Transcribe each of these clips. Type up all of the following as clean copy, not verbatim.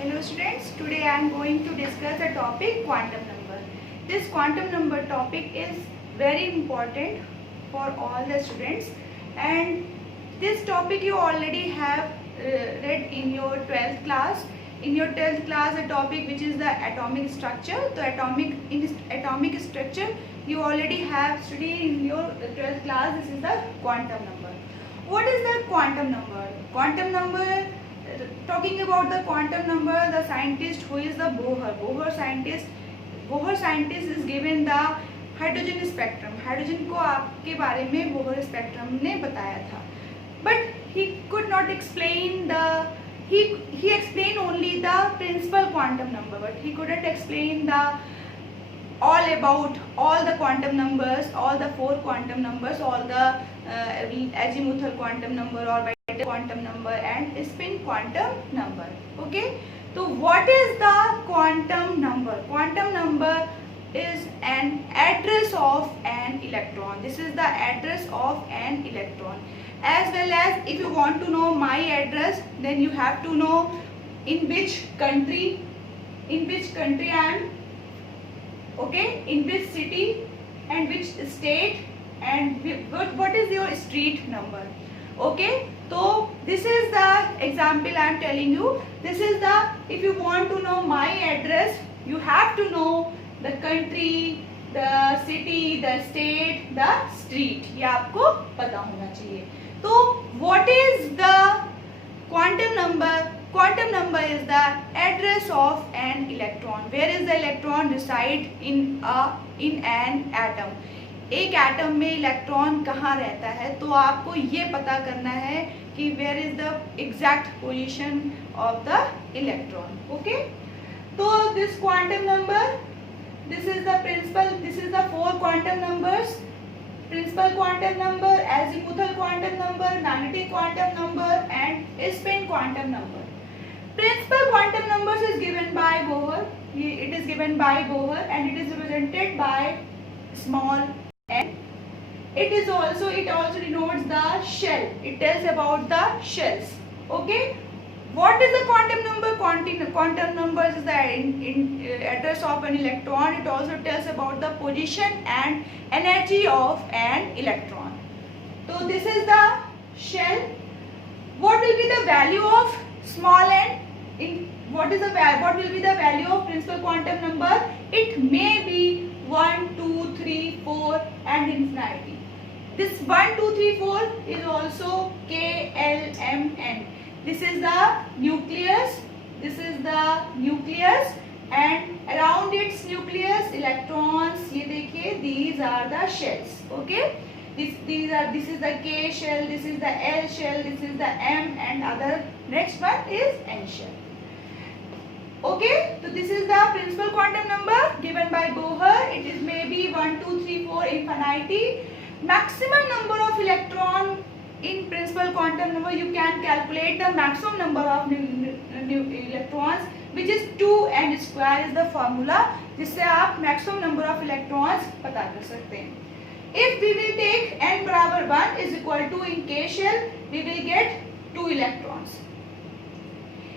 Hello students, today I am going to discuss the topic quantum number. This quantum number topic is very important for all the students, and this topic you already have read in your 12th class. In your 12th class, a topic which is the atomic structure. So atomic structure you already have studied in your 12th class. This is the quantum number. What is the quantum number? Quantum number, talking about the quantum number, the scientist who is the Bohr scientist is given the hydrogen spectrum. Hydrogen को आपके बारे में Bohr spectrum ने बताया था, but he could not explain he explained only the principal quantum number, but he couldn't explain the all about all the quantum numbers, all the four quantum numbers, all the azimuthal quantum number, orbital quantum number and spin quantum number. Okay, so what is the quantum number? Quantum number is an address of an electron. This is the address of an electron. As well as if you want to know my address, then you have to know in which country I am, okay, in which city and which state and what is your street number. Okay, so this is the example I am telling you. This is the, if you want to know my address, you have to know the country, the city, the state, the street. ये आपको पता होना चाहिए. तो what is the quantum number? Quantum number is the address of an electron. Where is the electron reside in an atom? एक atom में electron कहाँ रहता है, तो आपको ये पता करना है कि where is the exact position of the electron. Okay, तो this quantum number, this is the principal, this is the four quantum numbers: principal quantum number, azimuthal quantum number, magnetic quantum number and spin quantum number. Principal quantum numbers is given by Bohr. It is given by Bohr and it is represented by small n. It also denotes the shell. It tells about the shells. Okay. What is the quantum number? Quantum number is the address of an electron. It also tells about the position and energy of an electron. So this is the shell. What will be the value of small n? What will be the value of principal quantum number? It may be 1, 2, 3, 4 and infinity. This 1, 2, 3, 4 is also K, L, M, N. This is the nucleus. This is the nucleus, and around its nucleus electrons. ये देखिए, these are the shells. Okay, this is the K shell. This is the L shell. This is the M, and other next one is N shell. Okay, so this is the principal quantum number given by Bohr. It is maybe 1, 2, 3, 4 infinity. Maximum number of electron in principal quantum number, you can calculate the maximum number of electrons, which is 2n square is the formula, जिससे आप maximum number of electrons पता कर सकते हैं. If we will take n बराबर 1 is equal to, in K shell we will get 2 electrons.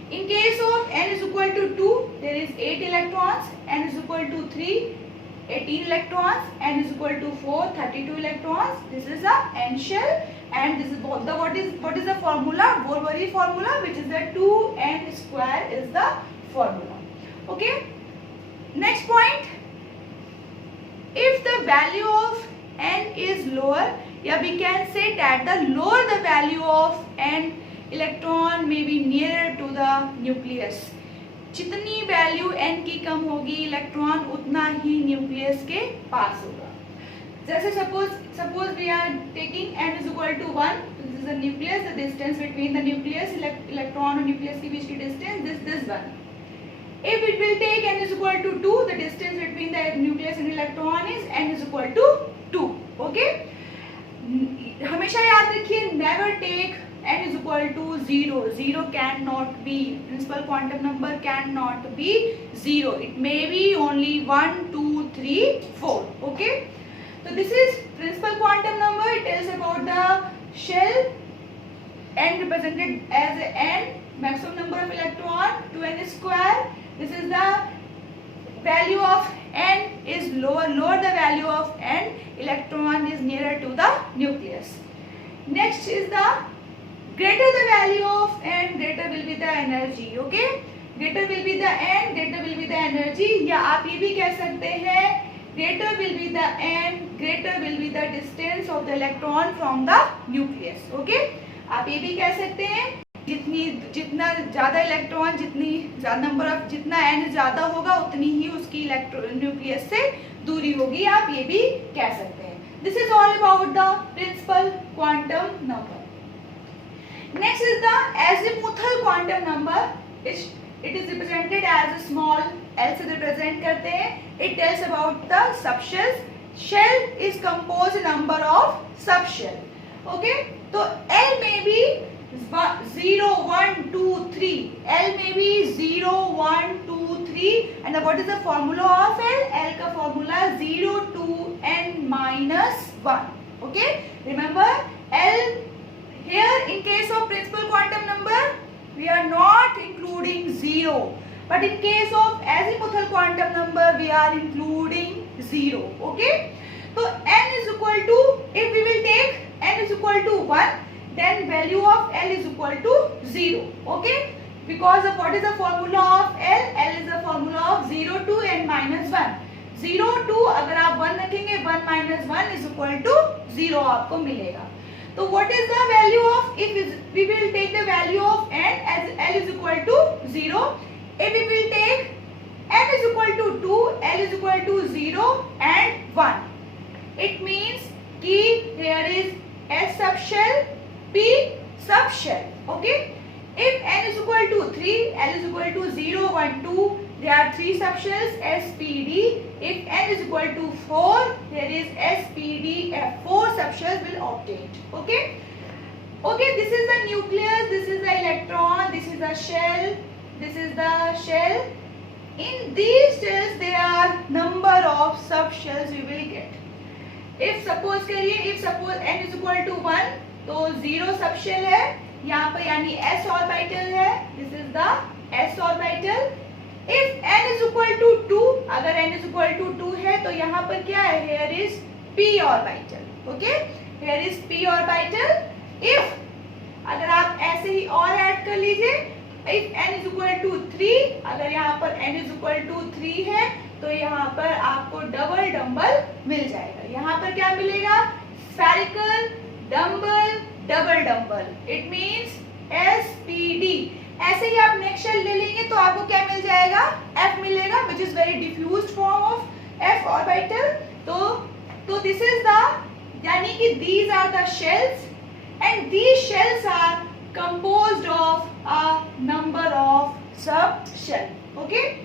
In case of n is equal to 2, there is 8 electrons. N is equal to 3, 18 electrons. N is equal to 4, 32 electrons. This is a n shell, and this is what is the formula? Bohr formula, which is the 2n square is the formula. Okay. Next point. If the value of n is lower, yeah, we can say that the lower the value of n, electron may be nearer to the nucleus. जितनी value n की कम होगी, electron उतना ही nucleus के पास होगा. जैसे suppose we are taking n is equal to 1. This is the nucleus. The distance between the nucleus, electron और nucleus के बीच की distance, this one. If it will take n is equal to 2, the distance between the nucleus and electron is n is equal to 2. Okay. हमेशा याद रखिए, never take n is equal to 0. 0 cannot be. Principal quantum number cannot be 0. It may be only 1, 2, 3, 4. Okay. So this is principal quantum number. It tells about the shell, n represented as n, maximum number of electron, 2 n square. This is the value of n is lower the value of n, electron is nearer to the nucleus. Next is the greater the value of n, greater will be the energy. Okay, greater will be the n, greater will be the energy. या आप ये भी कह सकते हैं greater will be the n, greater will be the distance of the electron from the nucleus. Okay, आप ये भी कह सकते हैं जितना ज्यादा इलेक्ट्रॉन, नंबर ऑफ जितना n ज्यादा होगा उतनी ही उसकी इलेक्ट्रॉन न्यूक्लियस से दूरी होगी, आप ये भी कह सकते हैं. This is all about the principal quantum number. Next is the azimuthal quantum number. It is represented as a small l से represent करते हैं. It tells about the subshells. Shell is composed number of subshell. Okay, तो L may be 0, 1, 2, 3. L may be 0, 1, 2, 3. And what is the formula of L? L का formula 0 to n minus 1. Okay, remember L. Here in case of principal quantum number we are not including 0, but in case of azimuthal quantum number we are including 0. Okay, so n is equal to, if we will take n is equal to 1, then value of L is equal to 0. Okay, because of what is the formula of L? L is the formula of 0 to n minus 1. 0 to अगर आप 1 रखेंगे 1 minus 1 is equal to 0 आपको मिलेगा. So what is the value of, if we will take the value of n as L is equal to 0, if we will take n is equal to 2, L is equal to 0 and 1, it means कि here is S subshell, P subshell. Okay, if n is equal to 3, L is equal to 0, 1, 2, there are 3 subshells S, P, D. If n is equal to 4, there is S, P, D, F. 4 subshells will obtain. Okay. Okay, this is the nucleus, this is the electron, this is the shell, this is the shell. In these shells there are number of subshells you will get. If suppose n is equal to 1, तो 0 subshell है यहाँ पर, यानी s orbital है. This is the s orbital. If n is equal to 2, अगर n is equal to 2 है तो यहाँ पर क्या है? Here is p orbital. Okay, here is p orbital. If अगर आप ऐसे ही और ऐड कर लीजिए, if n is equal to 3, अगर यहाँ पर n is equal to 3 है तो यहाँ पर आपको डबल डम्बल मिल जाएगा. यहाँ पर क्या मिलेगा? Spherical, dumbbell, double dumbbell. It means SPD. ऐसे ही आप नेक्स्ट शेल ले लेंगे तो आपको क्या मिल जाएगा? F मिलेगा, which is very diffused form of F orbital. तो this is the, यानी कि these are the shells and these shells are composed of a number of subshell. Okay,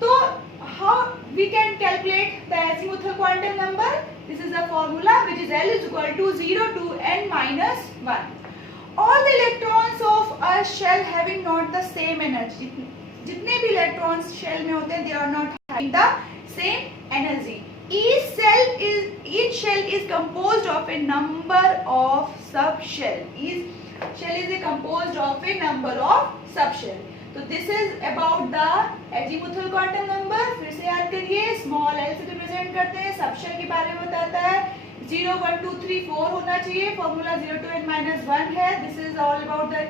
so how we can calculate the azimuthal quantum number? This is the formula, which is L is equal to 0 to n minus 1. All the electrons of a shell having not the same energy. जितने भी electrons shell में होते हैं, they are not having the same energy. Each shell is composed of a number of subshell. Each shell is composed of a number of subshell. So this is about the azimuthal quantum number. फिर से याद करिए, small l से represent करते हैं, subshell के बारे में बताता है. 0, 1, 2, 3, 4 होना चाहिए. Formula 0 to n minus 1 है. This is all about the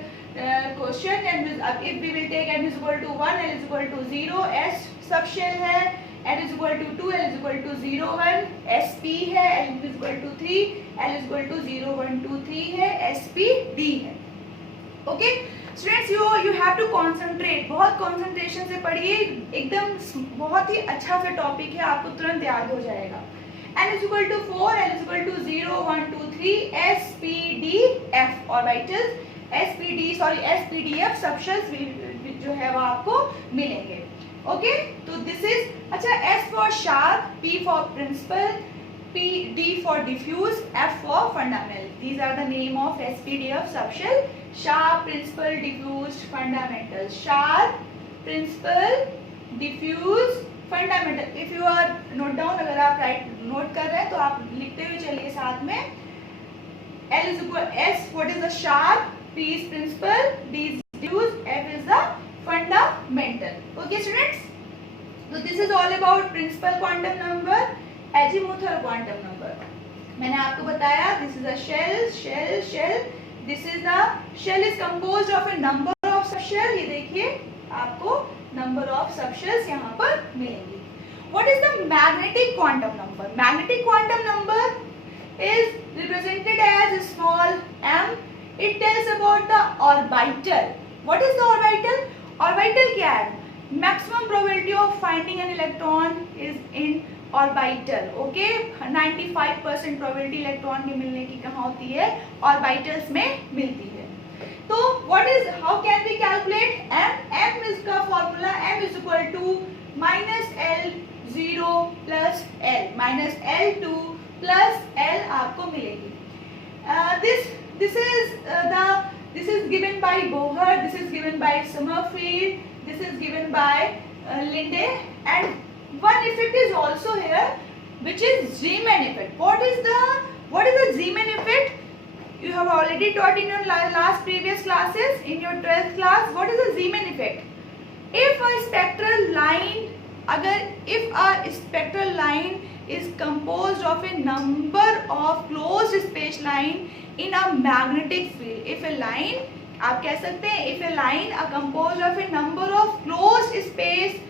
question. And if we will take n is equal to 1, l is equal to 0, s subshell है. n is equal to 2, l is equal to 0, 1, sp है. l is equal to 3, l is equal to 0, 1, 2, 3 है. sp d है. Okay, students, you have to concentrate. बहुत concentration से पढ़िए. एकदम बहुत ही अच्छा सा topic है, आपको तुरंत याद हो जाएगा. n is equal to 4, l is equal to 0, 1, 2, 3, s, p, d, f orbitals. SPDF subshells जो है वो आपको मिलेंगे. ओके, तो दिस इज, अच्छा, S for sharp, P for principal, D for diffuse, F for fundamental. These are the name of SPDF subshell. Sharp, principal, diffuse, fundamental. Sharp, principal, diffuse, fundamental. If you are note down, अगर आप note कर रहे हैं तो आप लिखते हुए चलिए साथ में. L is equal S. What is the sharp? P is principal, D is diffuse, F is the fundamental. Okay students, so this is all about principal quantum number, azimuth और quantum number. मैंने आपको बताया this is a shell. This is the shell is composed of a number of subshell. ये देखिए आपको number of subshells यहाँ पर मिलेंगी. What is the magnetic quantum number? Magnetic quantum number is represented as small m. It tells about the orbital. What is the orbital? Orbital क्या है? Maximum probability of finding an electron is in orbital. Okay, 95% probability electron के मिलने की कहाँ होती है? Orbitals में मिलती है. तो what is, how can we calculate m? M is का formula m is equal to minus L0 plus L minus L2 plus L आपको मिलेगी. This is given by Bohr, this is given by Sommerfeld, this is given by Linde, and one effect is also here, which is Zeeman effect. What is the Zeeman effect? You have already taught in your previous classes, in your 12th class. What is the Zeeman effect? If a spectral line is composed of a number of closed space line in a magnetic field. If a line, आप कह सकते हैं, if a line are composed of a number of closed space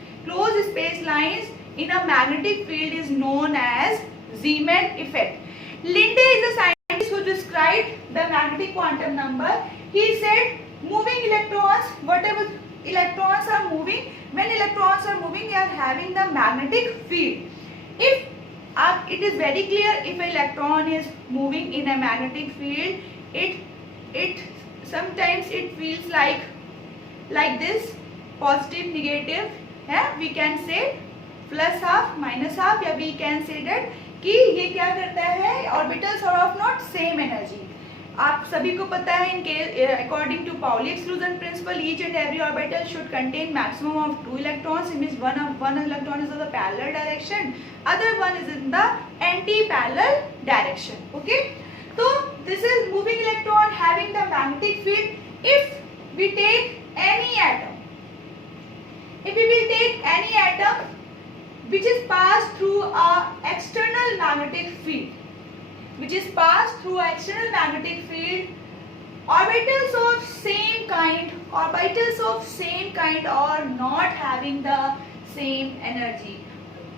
lines in a magnetic field is known as Zeeman effect. Linde is a scientist who described the magnetic quantum number. He said moving electrons, whatever electrons are moving, when electrons are moving, they are having the magnetic field. If it is very clear, if an electron is moving in a magnetic field, it sometimes it feels like this, positive, negative. We can say plus half, minus half, या we can say that कि ये क्या करता है, orbitals are of not same energy. आप सभी को पता है, in case according to Pauli exclusion principle, each and every orbital should contain maximum of 2 electrons. It means one electron is in the parallel direction, other one is in the anti-parallel direction. Okay, so this is moving electron having the magnetic field. If we take any atom, which is passed through a external magnetic field, orbitals of same kind are not having the same energy.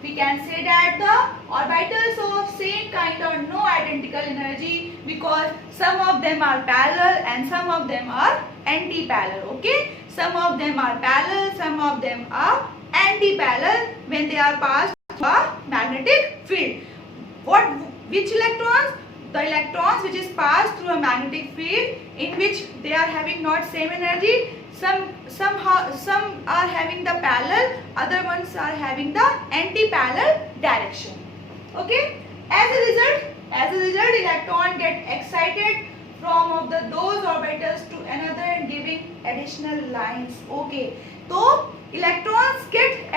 We can say that the orbitals of same kind are no identical energy, because some of them are parallel and some of them are anti-parallel. Okay, some of them are parallel, some of them are anti-parallel when they are passed through a magnetic field. Which electrons? The electrons which is passed through a magnetic field in which they are having not same energy. Some are having the parallel, other ones are having the anti-parallel direction. Okay. As a result, electron get excited from those orbitals to another and giving additional lines. Okay. So electrons get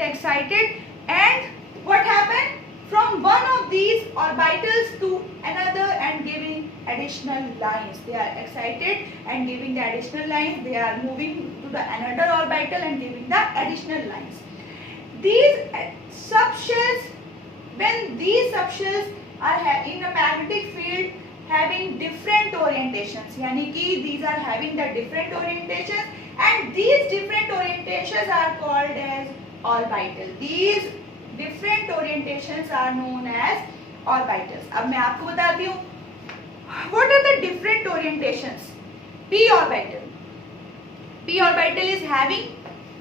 excited, and what happened? From one of these orbitals to another and giving additional lines. They are excited and giving the additional lines. They are moving to the another orbital and giving the additional lines. These subshells, when these subshells are in a magnetic field having different orientations, यानी कि these are having the different orientations, and these different orientations are called as orbital. These different orientations are known as orbitals. अब मैं आपको बताती हूँ what are the different orientations. p orbital is having,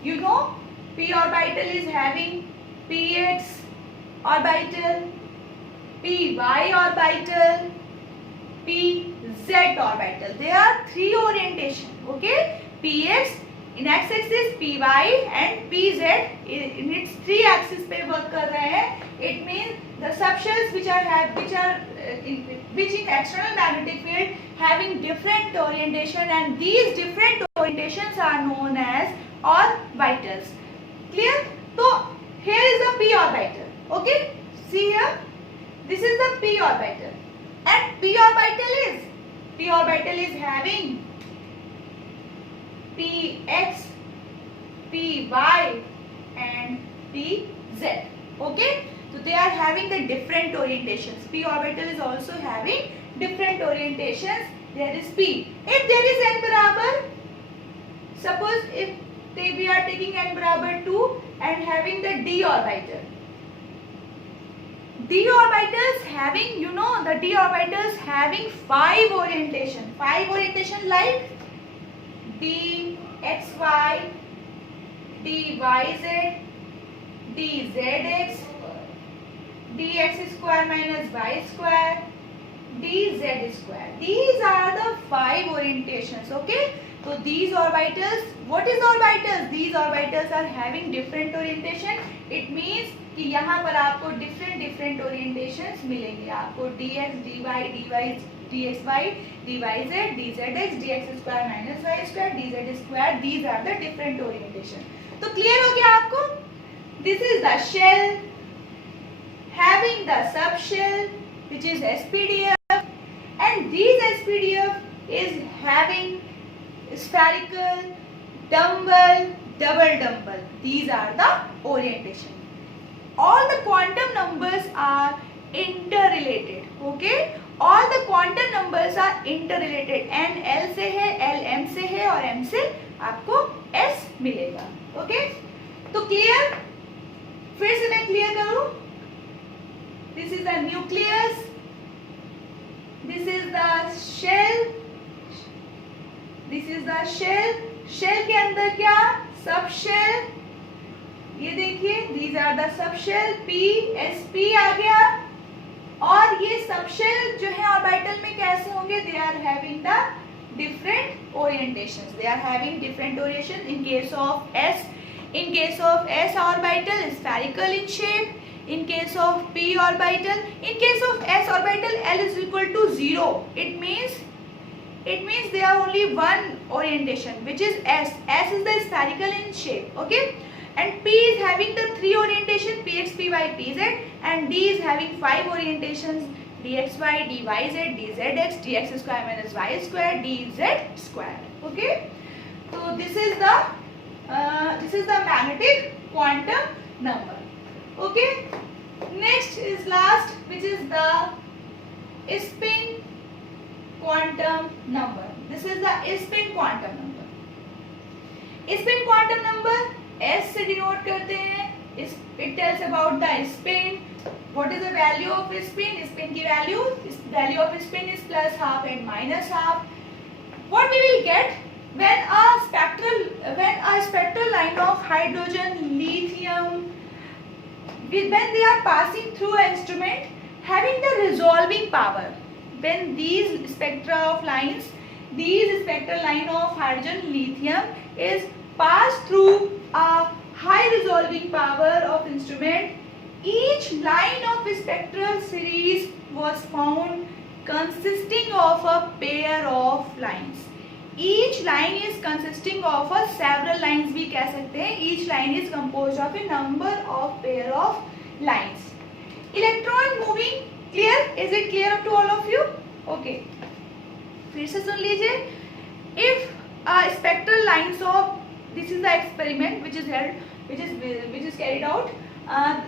p orbital is having px orbital, py orbital, pz orbital. There are 3 orientations. Okay, px in x-axis, py and pz in its 3 axis पे work कर रहे हैं. It means the subshells which in external magnetic field having different orientation, and these different orientations are known as orbitals. Clear? So here is the p orbital. Okay, see here, this is the p orbital, and p orbital is having px py and pz. Okay, so they are having the different orientations. P orbital is also having different orientations. There is p. If there is n barabar, suppose if we are taking n barabar 2 and having the d orbital. D orbitals having, you know, the D orbitals having 5 orientation. 5 orientation like dxy, dyz, dzx, dx square minus y square, dz square. These are the 5 orientations. Okay. So these orbitals, what is orbitals? These orbitals are having different orientation. It means कि यहाँ पर आपको different orientations मिलेंगे. आपको dx, dy, dxy, dyz, dzx, dx square minus y square, dz square. These are the different orientation. तो clear हो गया आपको? This is the shell having the subshell which is SPDF, and these SPDF is having spherical, dumbbell, double dumbbell. These are the orientation. All the quantum numbers are interrelated. Okay, all the quantum numbers are interrelated. n l से है, l m से है और m से आपको s मिलेगा. Okay, तो clear? फिर से मैं clear करूँ. This is the nucleus. This is the shell. This is the shell. Shell के अंदर क्या? Subshell. ये देखिए, these are the subshell. P, sp आ गया. और ये subshell जो है ऑर्बिटल में कैसे होंगे? They are having the different orientations. They are having different orientation. In case of s orbital, spherical in shape. In case of p orbital, in case of s orbital, L is equal to 0. It means there are only one orientation, which is s. S is the spherical in shape. Okay. And P is having the 3 orientation, Px, Py, Pz, and D is having 5 orientations, dxy, dyz, dzx, dx square minus y square, dz square. Okay. So this is the magnetic quantum number. Okay. Next is last, which is the spin quantum number. This is the spin quantum number. Spin quantum number S से denote करते हैं. It tells about the spin. What is the value of spin? Spin की value of spin is plus half and minus half. What we will get when a spectral line of hydrogen, lithium, when they are passing through an instrument having the resolving power. When these spectral line of hydrogen, lithium is passed through a high resolving power of instrument, each line of spectral series was found consisting of a pair of lines. Each line is consisting of a several lines भी कह सकते हैं. Each line is composed of a number of pair of lines. Electron moving, clear? Is it clear to all of you? Okay. फिर से सुन लीजिए. If spectral lines of, this is the experiment which is held, which is carried out.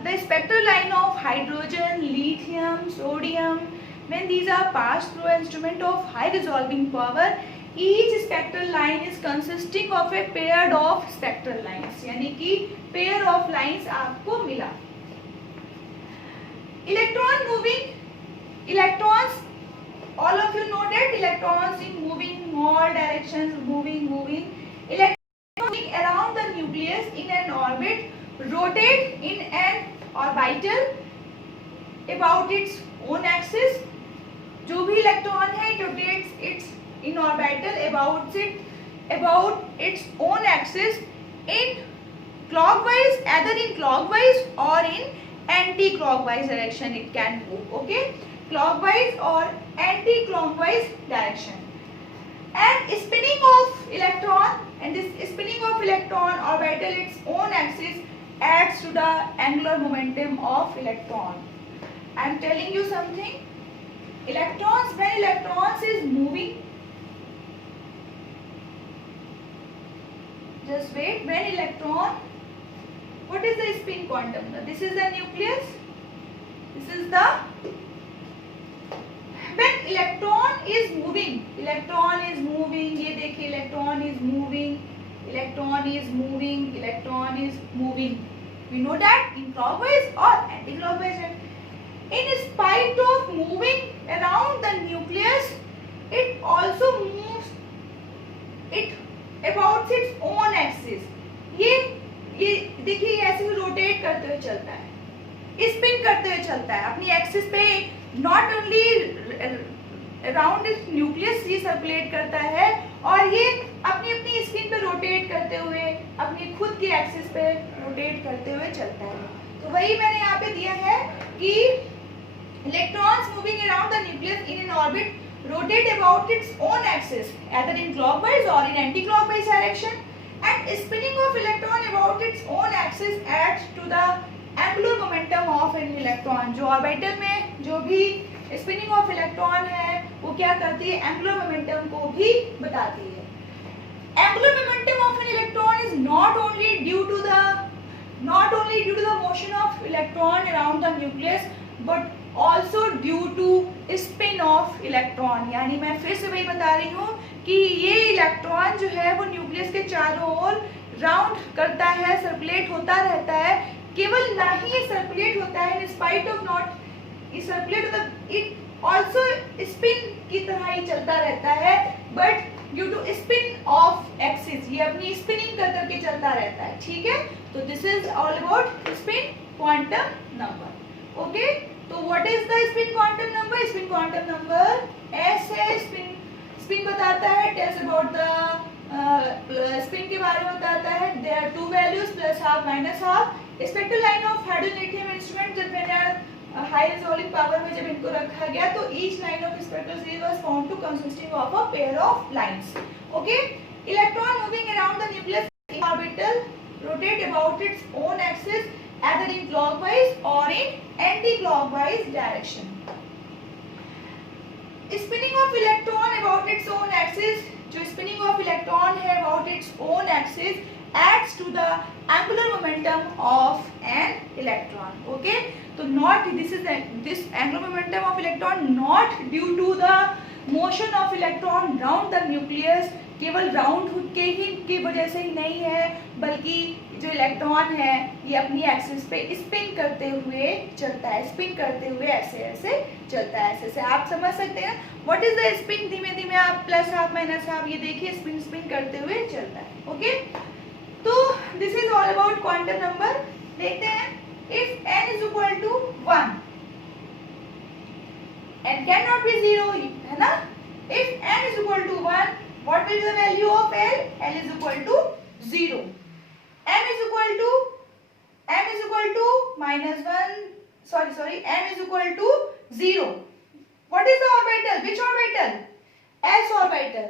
The spectral line of hydrogen, lithium, sodium, when these are passed through an instrument of high resolving power, each spectral line is consisting of a pair of spectral lines. यानी कि pair of lines आपको मिला. Electron moving, electrons, all of you noted electrons in moving all directions, moving. Electrons moving around the nucleus in an orbit rotate in an orbital about its own axis. जो भी electron है it rotates its in orbital about its own axis in clockwise, either in clockwise or in anti-clockwise direction it can move. Okay, clockwise or anti-clockwise direction. And spinning of electron, and this spinning of electron orbital its own axis adds to the angular momentum of electron. I am telling you something. Electrons, when electrons is moving, just wait. When electron, what is the spin quantum? This is the nucleus. This is the, when electron is moving, ये देखिए electron is moving, we know that in clockwise or anti-clockwise. In spite of moving around the nucleus, it also moves it about its own axis. ये देखिए ऐसे rotate करते हुए चलता है, spin करते हुए चलता है अपनी एक्सिस पे. नॉट ओनली अराउंड इस न्यूक्लियस ये सर्कुलेट करता है, और ये अपनी स्पिन पे रोटेट करते हुए अपनी खुद की एक्सिस पे रोटेट करते हुए चलता है. तो वही मैंने यहाँ पे दिया है कि electrons moving around the nucleus in an orbit rotate about its own axis either in clockwise or in anti-clockwise direction, and spinning of electron about its own axis adds to the angular momentum of an electron. जो orbital में जो भी spinning of electron है वो क्या करती है, angular momentum को भी बताती है. Angular momentum of an electron is not only due to the motion of electron around the nucleus but also due to spin of electron. यानी मैं फिर से वही बता रही हूँ कि ये इलेक्ट्रॉन जो है वो न्यूक्लियस के चारों ओर राउंड करता है, सर्कुलेट होता रहता है. केवल ना ही ये सर्कुलेट होता है, in spite of not circulate होता, इट ऑल्सो स्पिन की तरह ही चलता रहता है, but due to spin of axis ये अपनी स्पिनिंग कर करके चलता रहता है. ठीक है, तो this is all about spin quantum number. Okay, तो what is the spin quantum number? Spin quantum number S है. स्पिन बताता है, टेल्स अबाउट द स्पिन के बारे में बताता है. There are two values, plus half minus half. Spectral line of hydrolithium instrument जब मैंने हाई रिजोल्विंग पावर में जब इनको रखा गया तो each line of spectral series was found to consisting of a pair of lines. Okay, electron moving around the nucleus in orbital rotate about its own axis either in clockwise or in anti-clockwise direction. Spinning of electron about its own axis, जो spinning of electron है about its own axis adds to the angular momentum of an electron. Okay, so not this angular momentum of electron not due to the motion of electron round the nucleus, केवल round के ही की वजह से ही नहीं है, बल्कि जो electron है ये अपनी एक्सिस पे स्पिन करते हुए चलता है, स्पिन करते हुए ऐसे ऐसे चलता है, ऐसे ऐसे. आप समझ सकते हैं व्हाट इज द स्पिन. धीमे धीमे आप प्लस हाफ माइनस हाफ ये देखिए स्पिन करते हुए चलता है. ओके, तो this is all about quantum number. देखते हैं, if n is equal to 1, n can not be 0, है ना. If n is equal to 1, what will be the value of L? L is equal to 0. M is equal to minus 1, sorry, M is equal to 0. What is the orbital? Which orbital? S orbital,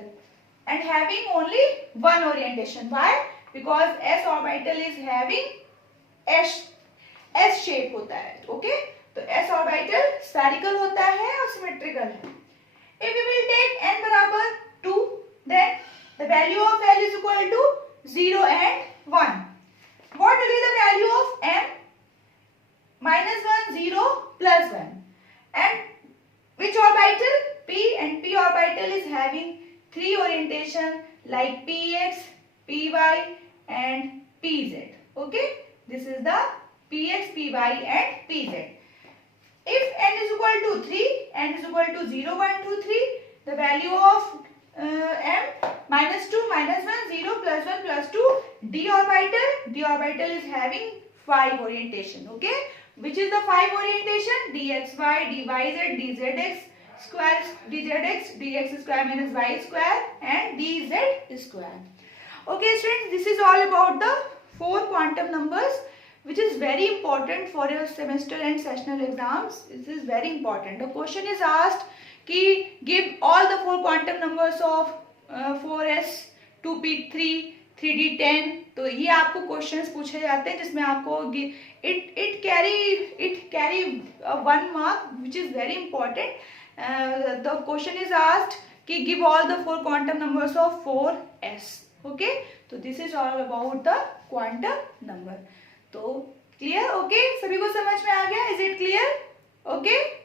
and having only one orientation. Why? Because S orbital is having S shape होता है. Okay, तो S orbital spherical होता है और symmetrical है. If we will take n बराबर 2, then the value of L is equal to 0 and 1. What will be the value of M? Minus 1, 0, plus 1. And which orbital? P, and P orbital is having 3 orientation like Px, Py and Pz. Okay, this is the Px, Py and Pz. If n is equal to 3, n is equal to 0, 1, 2, 3, the value of M minus 2, minus 1, 0, plus 1, plus 2. D orbital is having 5 orientation. Okay, which is the 5 orientation? dxy, dyz, dzx square, dzx, dx square minus y square and dz square. Okay students, this is all about the 4 quantum numbers, which is very important for your semester and sessional exams. This is very important. The question is asked कि give all the 4 quantum numbers of 4s, 2p3, 3d10. तो ये आपको questions पूछे जाते हैं जिसमें आपको it carry 1 mark, which is very important. The question is asked कि give all the 4 quantum numbers of 4s. Okay, तो this is all about the quantum number. तो क्लियर? ओके, सभी को समझ में आ गया? Is it clear? ओके।